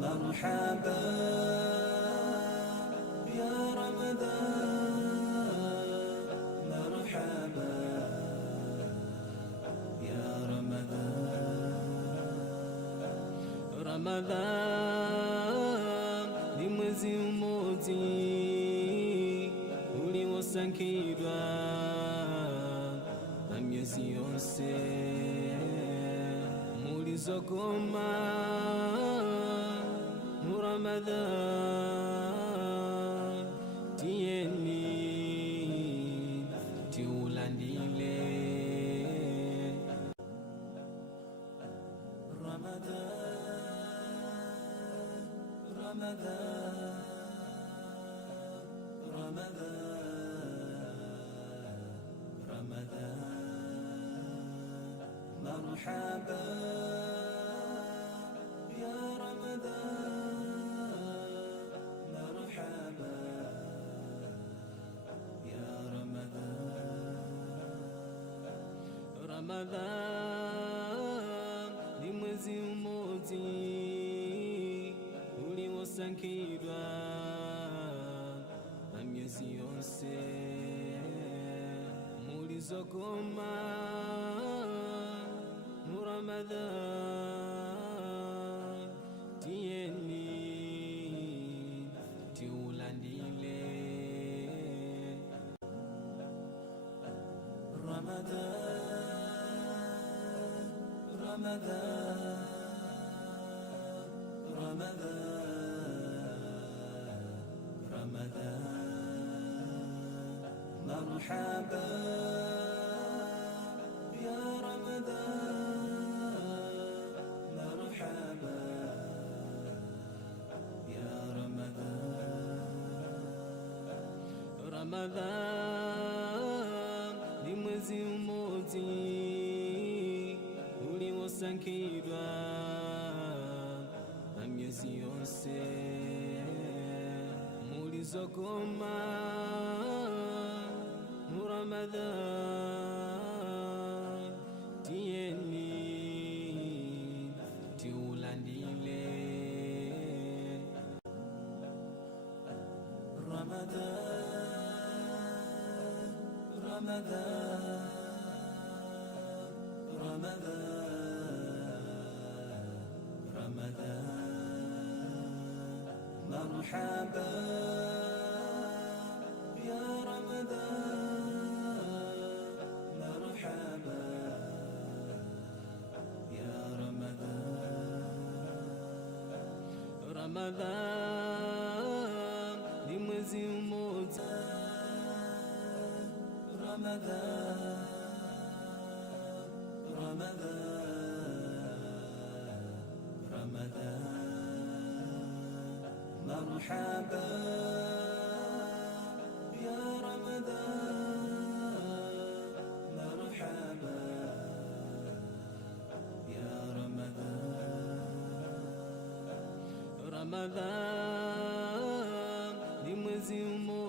مرحبا يا رمضان، مرحبا يا رمضان. Ramadhan ni mwezi mmoja uliosangirwa na miezi yose mulizogoma mu Ramadhan. Tieni tiulandile مرحبا يا رمضان، مرحبا يا رمضان. Ramadhan ni mwezi mmoja uliosangirwa na miezi yose mulizogoma mu Ramadhan. Tieni tiulandile مرحبا يا رمضان، مرحبا يا رمضان. Ramadhan ni mwezi mmoja uliosangirwa na miezi yose mulizogoma mu Ramadhan. Tieni tiulandile مرحبا يا رمضان، مرحبا يا رمضان. Ramadhan ni mwezi mmoja مرحبا يا رمضان، مرحبا يا رمضان. Ramadhan ni mwezi mmoja